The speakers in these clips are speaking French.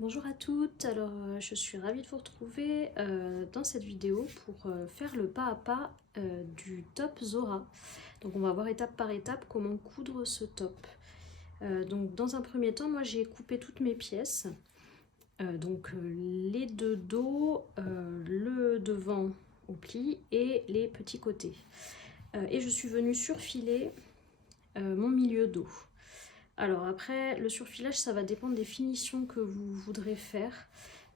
Bonjour à toutes, alors je suis ravie de vous retrouver dans cette vidéo pour faire le pas à pas du top Zora. Donc on va voir étape par étape comment coudre ce top. Donc dans un premier temps, moi j'ai coupé toutes mes pièces. Les deux dos, le devant au pli et les petits côtés. Et je suis venue surfiler mon milieu dos. Alors après, le surfilage, ça va dépendre des finitions que vous voudrez faire.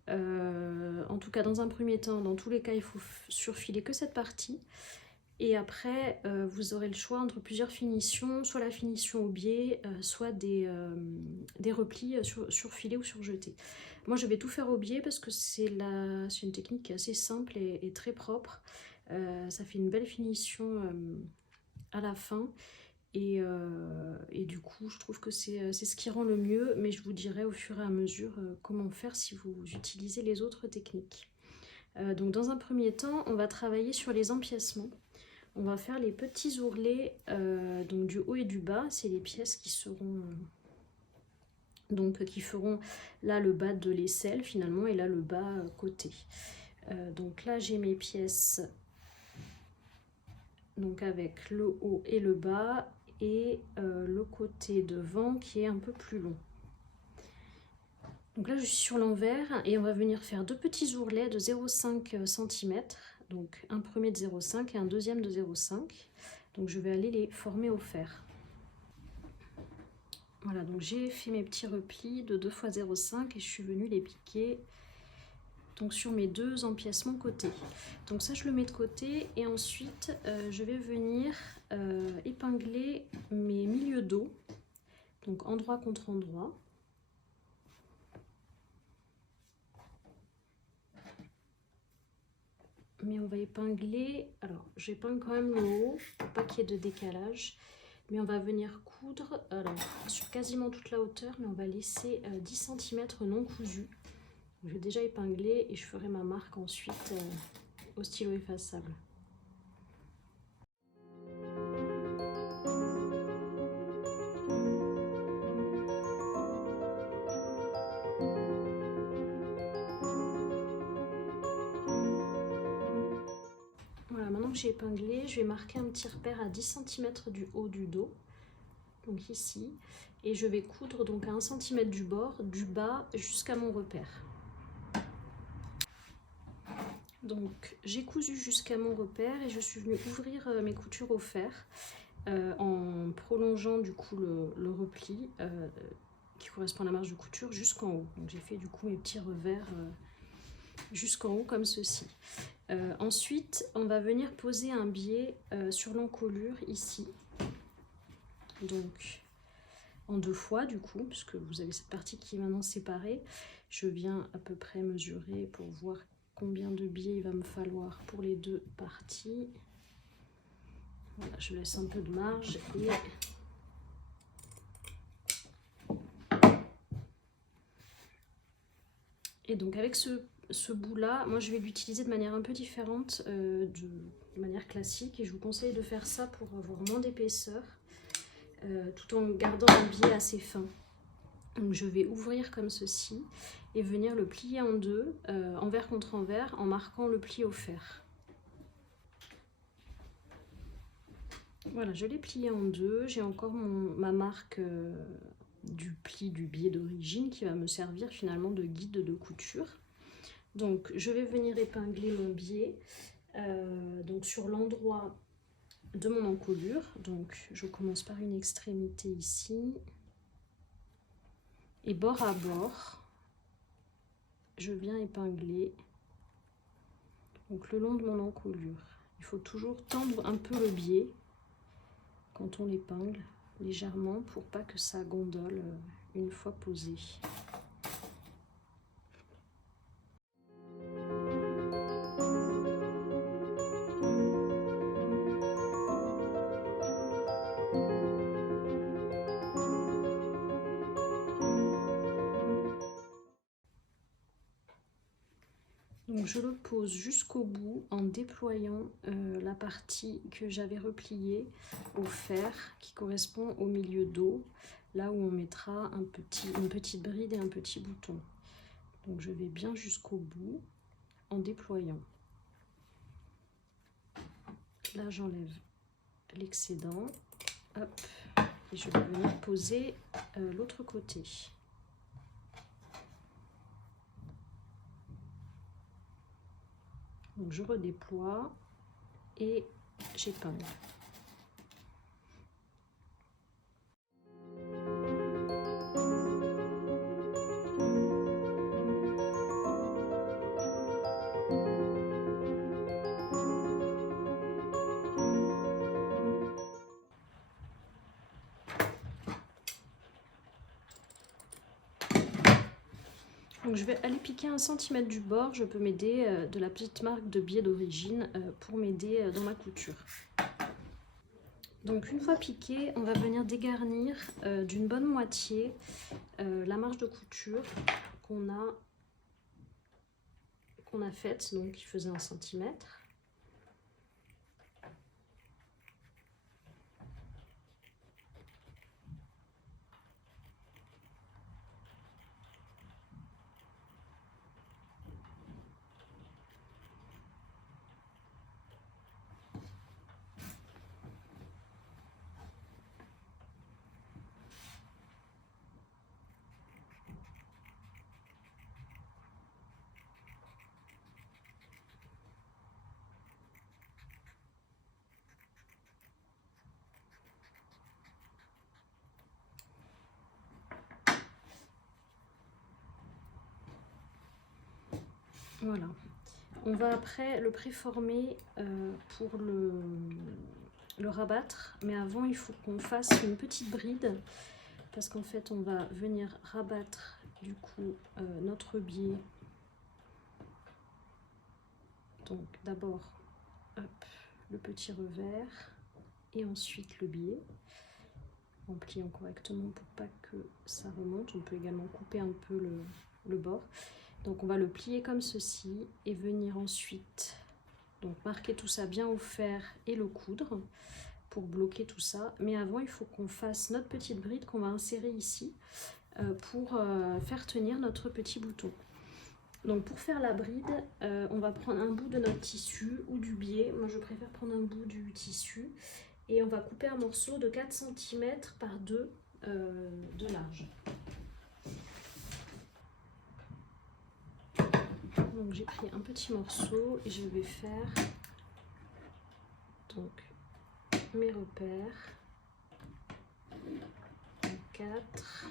En tout cas, dans un premier temps, dans tous les cas, il faut surfiler que cette partie. Et après, vous aurez le choix entre plusieurs finitions, soit la finition au biais, soit des replis surfilés ou surjetés. Moi, je vais tout faire au biais parce que c'est une technique qui est assez simple et très propre. Ça fait une belle finition à la fin. Et du coup, je trouve que c'est ce qui rend le mieux, mais je vous dirai au fur et à mesure comment faire si vous utilisez les autres techniques. Donc dans un premier temps, on va travailler sur les empiècements. On va faire les petits ourlets donc du haut et du bas. C'est les pièces qui seront qui feront là le bas de l'aisselle finalement et là le bas côté. Donc là j'ai mes pièces donc avec le haut et le bas et le côté devant qui est un peu plus long. Donc là je suis sur l'envers et on va venir faire deux petits ourlets de 0,5 cm, donc un premier de 0,5 et un deuxième de 0,5. Donc je vais aller les former au fer. Voilà, donc j'ai fait mes petits replis de 2 x 0,5 et je suis venue les piquer donc sur mes deux empiècements côté. Donc ça je le mets de côté et ensuite je vais venir épingler mes milieux dos, donc endroit contre endroit. Mais on va épingler, alors j'épingle quand même le haut pour pas qu'il y ait de décalage, mais on va venir coudre alors, sur quasiment toute la hauteur, mais on va laisser 10 cm non cousus. Je vais déjà épingler et je ferai ma marque ensuite au stylo effaçable. Voilà, maintenant que j'ai épinglé, je vais marquer un petit repère à 10 cm du haut du dos, donc ici, et je vais coudre donc à 1 cm du bord, du bas jusqu'à mon repère. Donc j'ai cousu jusqu'à mon repère et je suis venue ouvrir mes coutures au fer en prolongeant du coup le repli qui correspond à la marge de couture jusqu'en haut. Donc j'ai fait du coup mes petits revers jusqu'en haut comme ceci. Ensuite on va venir poser un biais sur l'encolure ici, donc en 2 fois du coup, puisque vous avez cette partie qui est maintenant séparée. Je viens à peu près mesurer pour voir combien de biais il va me falloir pour les deux parties. Voilà, je laisse un peu de marge et donc avec ce bout là, moi je vais l'utiliser de manière un peu différente de manière classique, et je vous conseille de faire ça pour avoir moins d'épaisseur tout en gardant un biais assez fin. Donc je vais ouvrir comme ceci et venir le plier en deux, envers contre envers, en marquant le pli au fer. Voilà, je l'ai plié en deux, j'ai encore ma marque du pli du biais d'origine qui va me servir finalement de guide de couture. Donc je vais venir épingler mon biais donc sur l'endroit de mon encolure. Donc je commence par une extrémité ici et bord à bord je viens épingler donc le long de mon encolure. Il faut toujours tendre un peu le biais quand on l'épingle, légèrement, pour pas que ça gondole une fois posé. Donc je le pose jusqu'au bout en déployant la partie que j'avais repliée au fer qui correspond au milieu dos, là où on mettra une petite bride et un petit bouton. Donc je vais bien jusqu'au bout en déployant. Là j'enlève l'excédent, hop, et je vais venir poser l'autre côté. Donc je redéploie et j'épingle. Donc je vais aller piquer 1 cm du bord, je peux m'aider de la petite marque de biais d'origine pour m'aider dans ma couture. Donc une fois piqué, on va venir dégarnir d'une bonne moitié la marge de couture qu'on a faite, donc qui faisait 1 cm. Voilà. On va après le préformer pour le rabattre, mais avant il faut qu'on fasse une petite bride parce qu'en fait on va venir rabattre du coup notre biais. Donc d'abord le petit revers et ensuite le biais en pliant correctement pour pas que ça remonte. On peut également couper un peu le bord. Donc on va le plier comme ceci et venir ensuite donc marquer tout ça bien au fer et le coudre pour bloquer tout ça. Mais avant il faut qu'on fasse notre petite bride qu'on va insérer ici pour faire tenir notre petit bouton. Donc pour faire la bride, on va prendre un bout de notre tissu ou du biais. Moi je préfère prendre un bout du tissu et on va couper un morceau de 4 cm par 2 de large. Donc j'ai pris un petit morceau et je vais faire donc mes repères. 4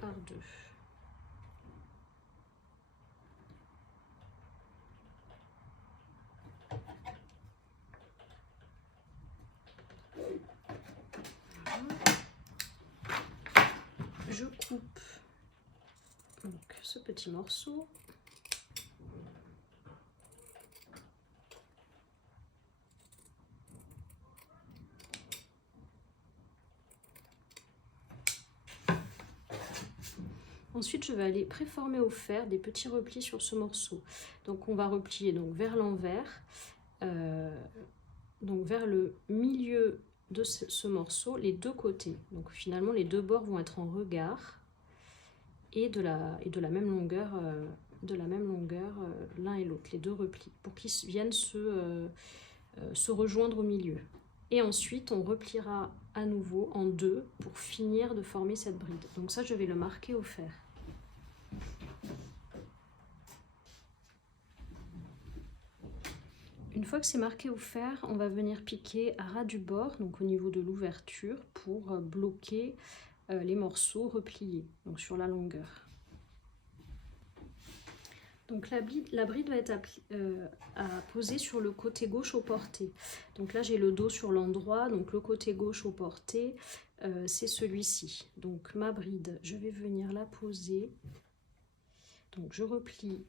par 2. Je coupe donc ce petit morceau. Ensuite, je vais aller préformer au fer des petits replis sur ce morceau. Donc, on va replier donc vers l'envers, donc vers le milieu de ce morceau, les deux côtés. Donc, finalement, les deux bords vont être en regard et de la même longueur, l'un et l'autre, les deux replis, pour qu'ils viennent se rejoindre au milieu. Et ensuite, on repliera à nouveau en deux pour finir de former cette bride. Donc ça, je vais le marquer au fer. Une fois que c'est marqué au fer, on va venir piquer à ras du bord, donc au niveau de l'ouverture, pour bloquer les morceaux repliés, donc sur la longueur. Donc la bride va être à poser sur le côté gauche au porté. Donc là j'ai le dos sur l'endroit, donc le côté gauche au porté, c'est celui-ci. Donc ma bride, je vais venir la poser. Donc je replie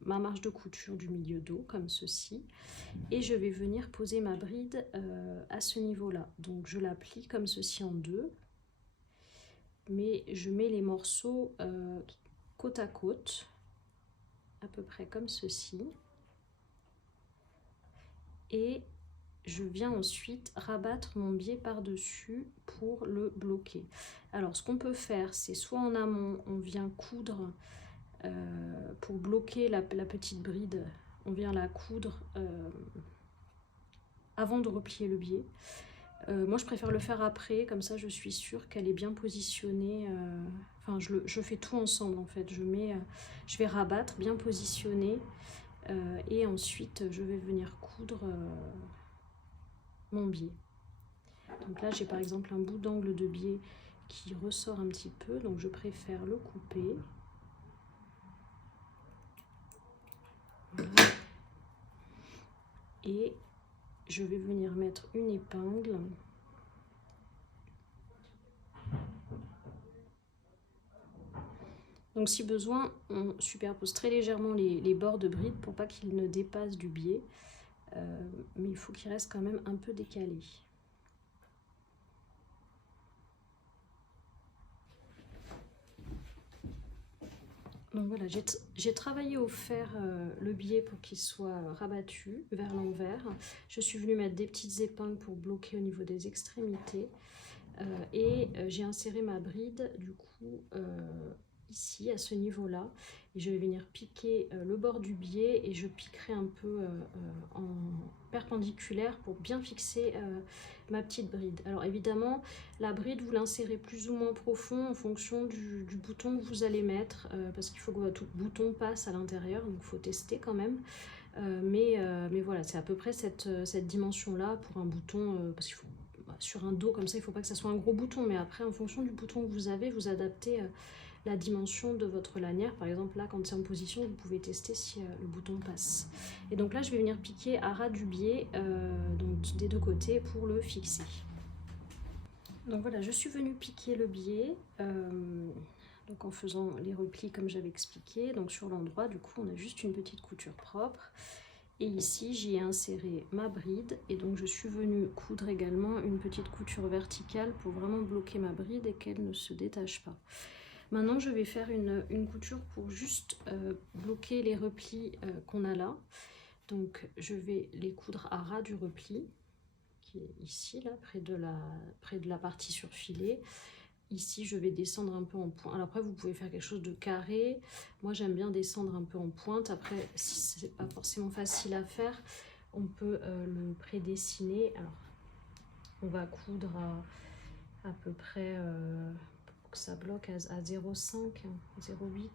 ma marge de couture du milieu dos comme ceci. Et je vais venir poser ma bride à ce niveau-là. Donc je la plie comme ceci en deux. mais je mets les morceaux côte à côte, à peu près comme ceci. Et je viens ensuite rabattre mon biais par-dessus pour le bloquer. Alors ce qu'on peut faire, c'est soit en amont, on vient coudre pour bloquer la petite bride, on vient la coudre avant de replier le biais. Moi je préfère le faire après, comme ça je suis sûre qu'elle est bien positionnée. Enfin je fais tout ensemble en fait, je vais rabattre, bien positionner et ensuite je vais venir coudre mon biais. Donc là j'ai par exemple un bout d'angle de biais qui ressort un petit peu, donc je préfère le couper. Voilà. Et je vais venir mettre une épingle. Donc si besoin, on superpose très légèrement les bords de bride pour pas qu'ils ne dépassent du biais. Mais il faut qu'il reste quand même un peu décalé. Donc voilà, j'ai travaillé au fer le biais pour qu'il soit rabattu vers l'envers. Je suis venue mettre des petites épingles pour bloquer au niveau des extrémités. Et j'ai inséré ma bride du coup ici à ce niveau là et je vais venir piquer le bord du biais et je piquerai un peu en perpendiculaire pour bien fixer ma petite bride. Alors évidemment la bride vous l'insérez plus ou moins profond en fonction du bouton que vous allez mettre parce qu'il faut que votre bouton passe à l'intérieur, donc il faut tester quand même. Mais voilà, c'est à peu près cette dimension là pour un bouton parce qu'il faut sur un dos comme ça, il ne faut pas que ça soit un gros bouton, mais après en fonction du bouton que vous avez, vous adaptez la dimension de votre lanière. Par exemple là quand c'est en position, vous pouvez tester si le bouton passe. Et donc là je vais venir piquer à ras du biais donc des deux côtés pour le fixer. Donc voilà, je suis venue piquer le biais donc en faisant les replis comme j'avais expliqué. Donc sur l'endroit du coup on a juste une petite couture propre. Et ici, j'y ai inséré ma bride et donc je suis venue coudre également une petite couture verticale pour vraiment bloquer ma bride et qu'elle ne se détache pas. Maintenant, je vais faire une couture pour juste bloquer les replis qu'on a là. Donc, je vais les coudre à ras du repli, qui est ici, là, près de la partie surfilée. Ici, je vais descendre un peu en pointe. Alors après, vous pouvez faire quelque chose de carré. Moi, j'aime bien descendre un peu en pointe. Après, si c'est pas forcément facile à faire, on peut le prédessiner. Alors, on va coudre à peu près, pour que ça bloque à 0,5, 0,8.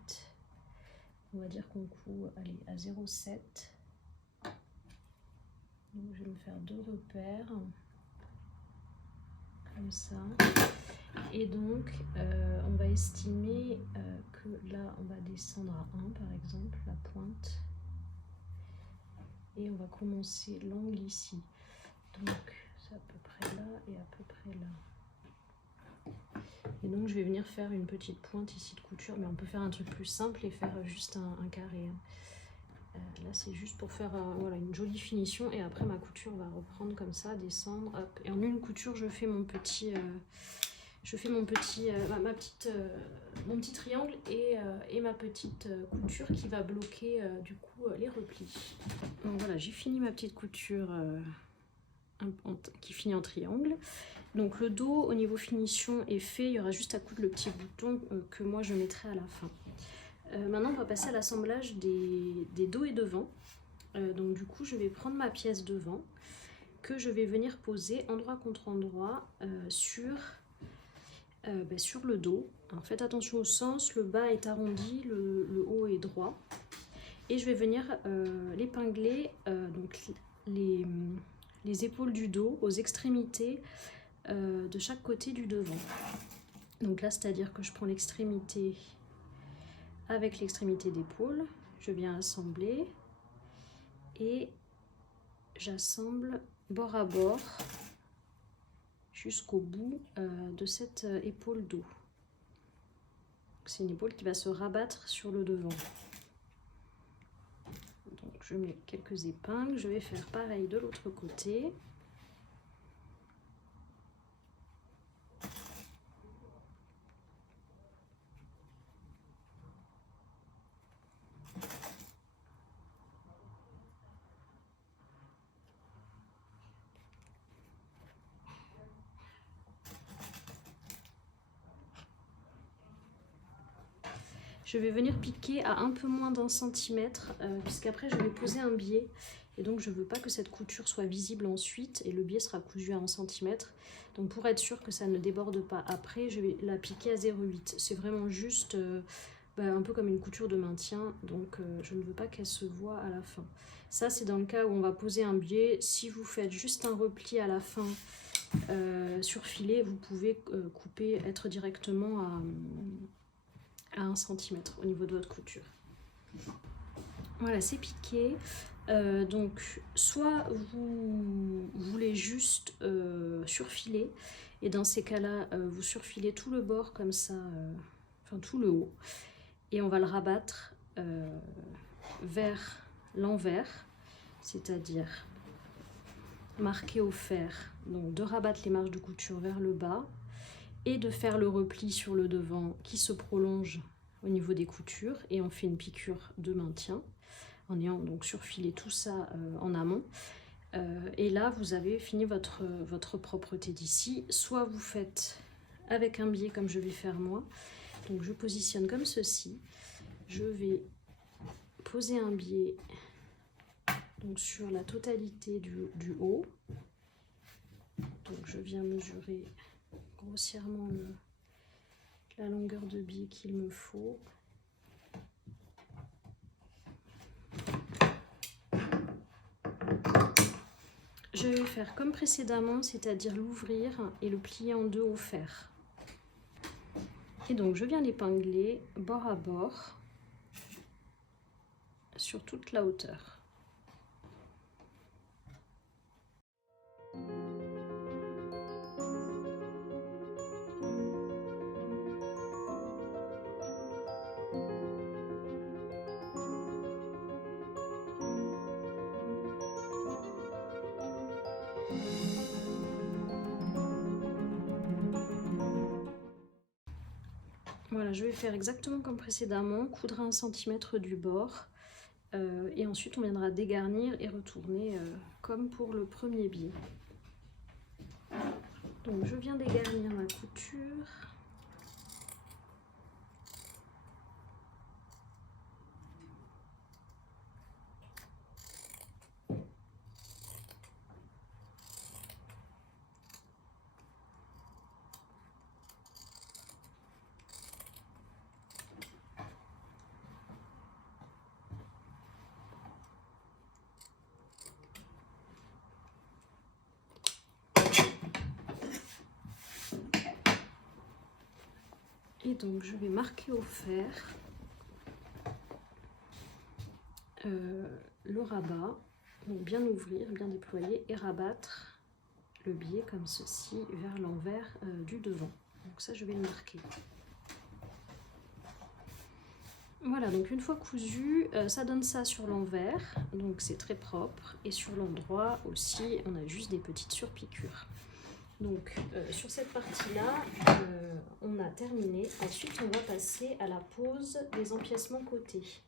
On va dire qu'on coud, allez, à 0,7. Donc, je vais me faire 2 repères. Comme ça. Et donc on va estimer que là on va descendre à 1 par exemple, la pointe, et on va commencer l'angle ici, donc c'est à peu près là et à peu près là. Et donc je vais venir faire une petite pointe ici de couture, mais on peut faire un truc plus simple et faire juste un carré. Là c'est juste pour faire voilà, une jolie finition, et après ma couture va reprendre comme ça, descendre, hop, et en une couture je fais mon petit mon petit triangle et ma petite couture qui va bloquer du coup les replis. Donc voilà, j'ai fini ma petite couture qui finit en triangle. Donc le dos au niveau finition est fait, il y aura juste à coudre le petit bouton que moi je mettrai à la fin. Maintenant on va passer à l'assemblage des dos et devant. Donc du coup je vais prendre ma pièce devant que je vais venir poser endroit contre endroit sur le dos. Alors faites attention au sens, le bas est arrondi, le haut est droit. Et je vais venir l'épingler, donc les épaules du dos aux extrémités de chaque côté du devant. Donc là, c'est-à-dire que je prends l'extrémité avec l'extrémité d'épaule, je viens assembler et j'assemble bord à bord jusqu'au bout de cette épaule dos. C'est une épaule qui va se rabattre sur le devant. Donc je mets quelques épingles, je vais faire pareil de l'autre côté. Je vais venir piquer à un peu moins d'1 centimètre, puisqu'après je vais poser un biais. Et donc je ne veux pas que cette couture soit visible ensuite, et le biais sera cousu à 1 centimètre. Donc pour être sûr que ça ne déborde pas après, je vais la piquer à 0,8. C'est vraiment juste un peu comme une couture de maintien, donc je ne veux pas qu'elle se voie à la fin. Ça c'est dans le cas où on va poser un biais. Si vous faites juste un repli à la fin sur filet, vous pouvez couper, être directement à 1 centimètre au niveau de votre couture. Voilà, c'est piqué. Donc soit vous voulez juste surfiler, et dans ces cas-là, vous surfilez tout le bord comme ça, enfin tout le haut, et on va le rabattre vers l'envers, c'est-à-dire marquer au fer, donc de rabattre les marges de couture vers le bas et de faire le repli sur le devant qui se prolonge au niveau des coutures, et on fait une piqûre de maintien en ayant donc surfilé tout ça en amont. Et là, vous avez fini votre propreté d'ici. Soit vous faites avec un biais comme je vais faire moi. Donc je positionne comme ceci. Je vais poser un biais donc sur la totalité du haut. Donc je viens mesurer grossièrement la longueur de biais qu'il me faut. Je vais faire comme précédemment, c'est-à-dire l'ouvrir et le plier en deux au fer. Et donc je viens l'épingler bord à bord sur toute la hauteur. Voilà, je vais faire exactement comme précédemment, coudre à 1 centimètre du bord, et ensuite on viendra dégarnir et retourner comme pour le premier biais. Donc je viens dégarnir ma couture. Et donc je vais marquer au fer le rabat, donc bien ouvrir, bien déployer et rabattre le biais comme ceci vers l'envers du devant. Donc ça je vais le marquer. Voilà, donc une fois cousu, ça donne ça sur l'envers, donc c'est très propre, et sur l'endroit aussi on a juste des petites surpiqûres. Donc sur cette partie-là, on a terminé. Ensuite, on va passer à la pose des empiècements côtés.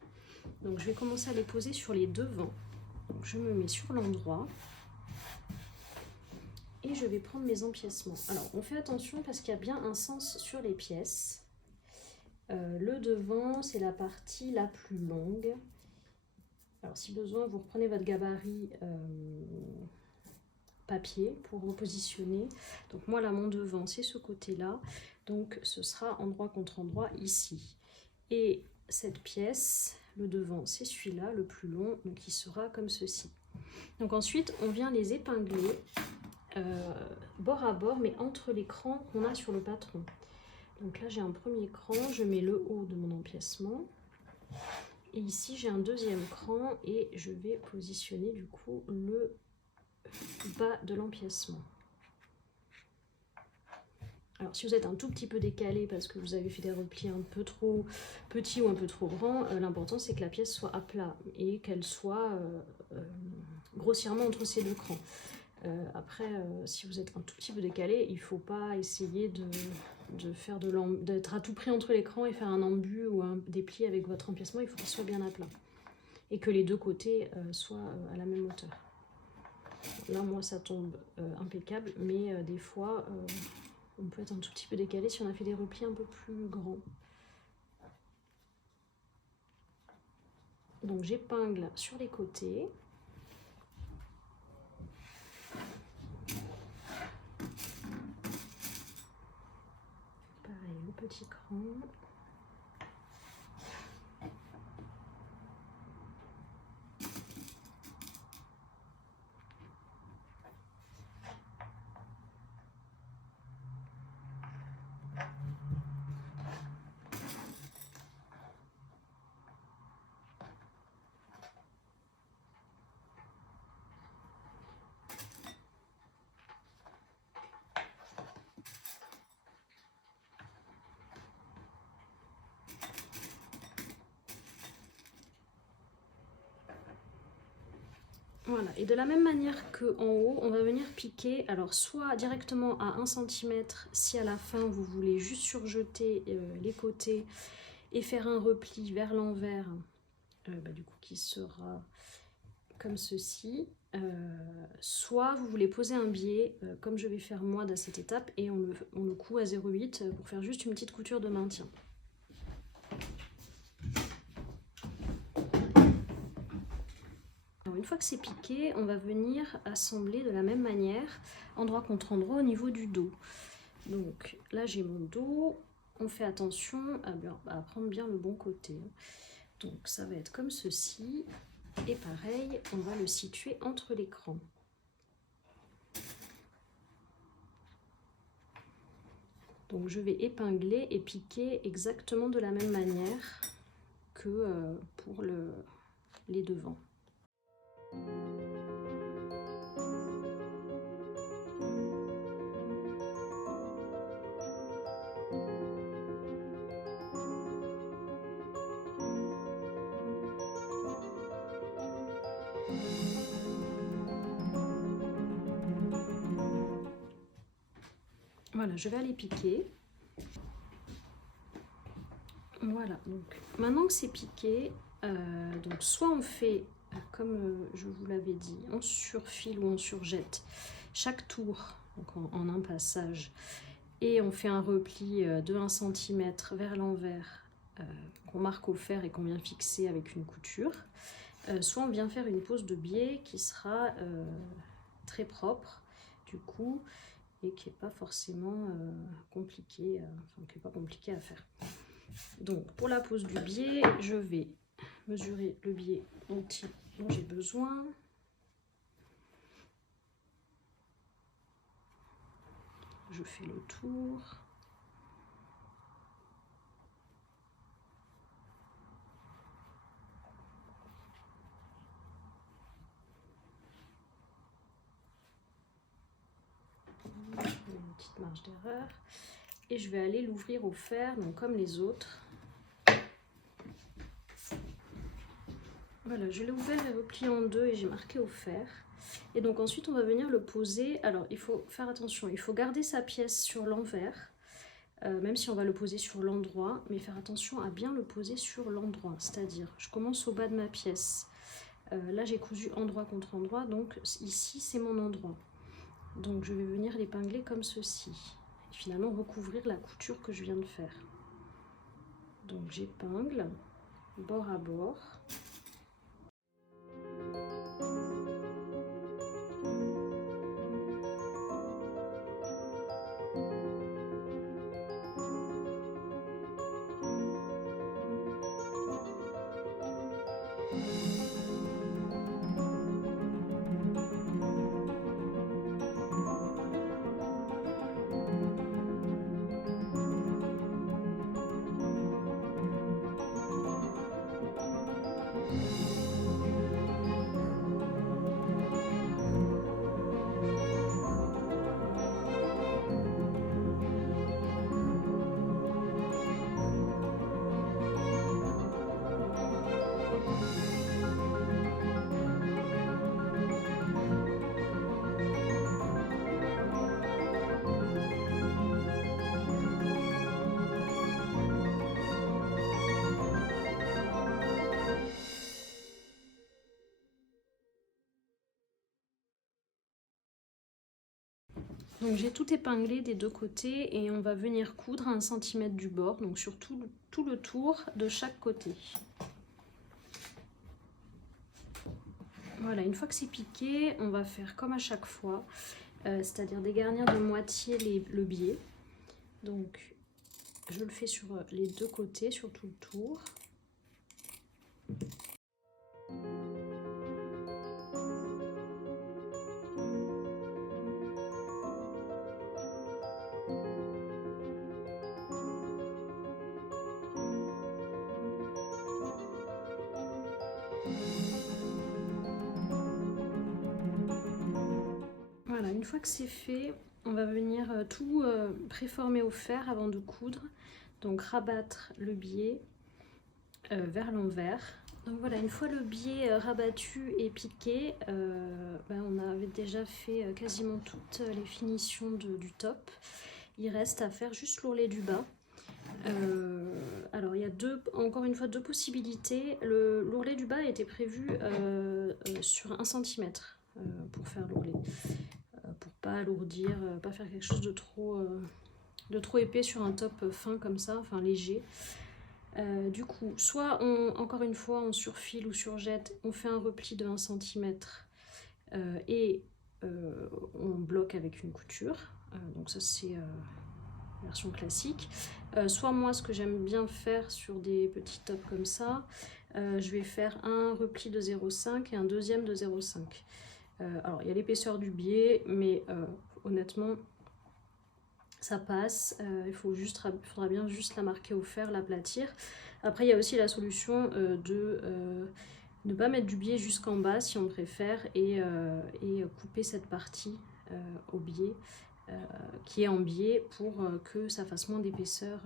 Donc je vais commencer à les poser sur les devants. Donc je me mets sur l'endroit et je vais prendre mes empiècements. Alors on fait attention parce qu'il y a bien un sens sur les pièces. Le devant, c'est la partie la plus longue. Alors si besoin, vous reprenez votre gabarit papier pour repositionner. Donc moi là mon devant c'est ce côté là, donc ce sera endroit contre endroit ici, et cette pièce, le devant c'est celui-là le plus long, donc il sera comme ceci. Donc ensuite on vient les épingler bord à bord, mais entre les crans qu'on a sur le patron. Donc là j'ai un premier cran, je mets le haut de mon empiècement, et ici j'ai un deuxième cran et je vais positionner du coup le bas de l'empiècement. Alors si vous êtes un tout petit peu décalé parce que vous avez fait des replis un peu trop petits ou un peu trop grands, l'important c'est que la pièce soit à plat et qu'elle soit grossièrement entre ces deux crans. Après, si vous êtes un tout petit peu décalé, il ne faut pas essayer d'être à tout prix entre les crans et faire un embu ou des plis avec votre empiècement. Il faut qu'il soit bien à plat et que les deux côtés soient à la même hauteur. Là, moi, ça tombe impeccable, mais des fois, on peut être un tout petit peu décalé si on a fait des replis un peu plus grands. Donc j'épingle sur les côtés. Pareil, le petit cran. Voilà, et de la même manière qu'en haut, on va venir piquer, alors soit directement à 1 cm si à la fin vous voulez juste surjeter les côtés et faire un repli vers l'envers, du coup qui sera comme ceci, soit vous voulez poser un biais, comme je vais faire moi dans cette étape, et on le coud à 0,8 pour faire juste une petite couture de maintien. Une fois que c'est piqué, on va venir assembler de la même manière, endroit contre endroit au niveau du dos. Donc là j'ai mon dos, on fait attention à prendre bien le bon côté. Donc ça va être comme ceci, et pareil, on va le situer entre les crans. Donc je vais épingler et piquer exactement de la même manière que pour les devants. Voilà, je vais aller piquer. Voilà, donc maintenant que c'est piqué, donc soit on fait, comme je vous l'avais dit, on surfile ou on surjette chaque tour donc en un passage, et on fait un repli de 1 cm vers l'envers qu'on marque au fer et qu'on vient fixer avec une couture, soit on vient faire une pose de biais qui sera très propre du coup et qui n'est pas forcément compliqué, qui n'est pas compliqué à faire. Donc pour la pose du biais, je vais mesurer le biais dont j'ai besoin. Je fais le tour. Une petite marge d'erreur. Et je vais aller l'ouvrir au fer, donc comme les autres. Voilà, je l'ai ouvert et replié en deux et j'ai marqué au fer. Et donc ensuite on va venir le poser. Alors il faut faire attention, il faut garder sa pièce sur l'envers, même si on va le poser sur l'endroit, mais faire attention à bien le poser sur l'endroit. C'est-à-dire, je commence au bas de ma pièce. Là j'ai cousu endroit contre endroit, donc ici c'est mon endroit. Donc je vais venir l'épingler comme ceci. Et finalement recouvrir la couture que je viens de faire. Donc j'épingle bord à bord. Donc j'ai tout épinglé des deux côtés et on va venir coudre à 1 cm du bord, donc sur tout le tour de chaque côté. Voilà, une fois que c'est piqué, on va faire comme à chaque fois, c'est-à-dire dégarnir de moitié le biais. Donc je le fais sur les deux côtés, sur tout le tour. Voilà, une fois que c'est fait, on va venir tout préformer au fer avant de coudre. Donc rabattre le biais vers l'envers. Donc voilà, une fois le biais rabattu et piqué, on avait déjà fait quasiment toutes les finitions du top. Il reste à faire juste l'ourlet du bas. Alors il y a encore une fois deux possibilités. L'ourlet du bas était prévu sur 1 cm pour faire l'ourlet. Pour pas alourdir, pas faire quelque chose de trop épais sur un top fin comme ça, enfin léger. Du coup, soit encore une fois on surfile ou surjette, on fait un repli de 1 cm et on bloque avec une couture. Donc ça c'est version classique. Soit moi ce que j'aime bien faire sur des petits tops comme ça, je vais faire un repli de 0,5 et un deuxième de 0,5. Alors il y a l'épaisseur du biais, mais honnêtement ça passe. Il faudra bien juste la marquer au fer, l'aplatir. Après il y a aussi la solution de ne pas mettre du biais jusqu'en bas si on préfère et couper cette partie au biais qui est en biais pour que ça fasse moins d'épaisseur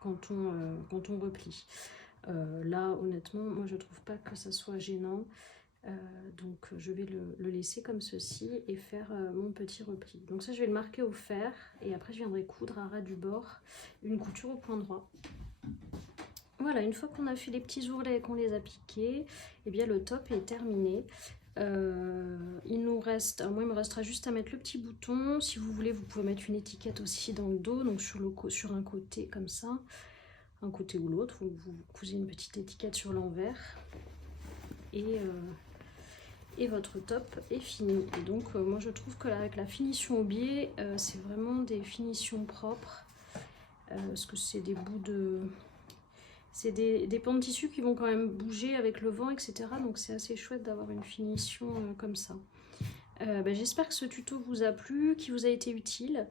quand on replie. Là honnêtement moi je trouve pas que ça soit gênant. Donc je vais le laisser comme ceci et faire mon petit repli. Donc ça je vais le marquer au fer et après je viendrai coudre à ras du bord une couture au point droit. Voilà, une fois qu'on a fait les petits ourlets et qu'on les a piqués, et bien le top est terminé. Il nous reste, alors moi il me restera juste à mettre le petit bouton. Si vous voulez vous pouvez mettre une étiquette aussi dans le dos, donc sur un côté comme ça, un côté ou l'autre, vous cousez une petite étiquette sur l'envers et votre top est fini. Et donc moi je trouve que avec la finition au biais, c'est vraiment des finitions propres, parce que c'est des bouts de... C'est des pans de tissu qui vont quand même bouger avec le vent, etc. Donc c'est assez chouette d'avoir une finition comme ça. J'espère que ce tuto vous a plu, qu'il vous a été utile.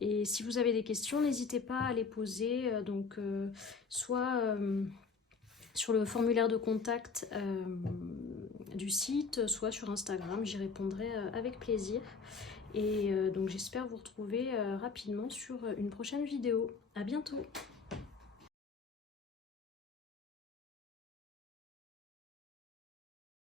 Et si vous avez des questions, n'hésitez pas à les poser. Soit sur le formulaire de contact du site, soit sur Instagram, j'y répondrai avec plaisir. Et donc j'espère vous retrouver rapidement sur une prochaine vidéo. À bientôt!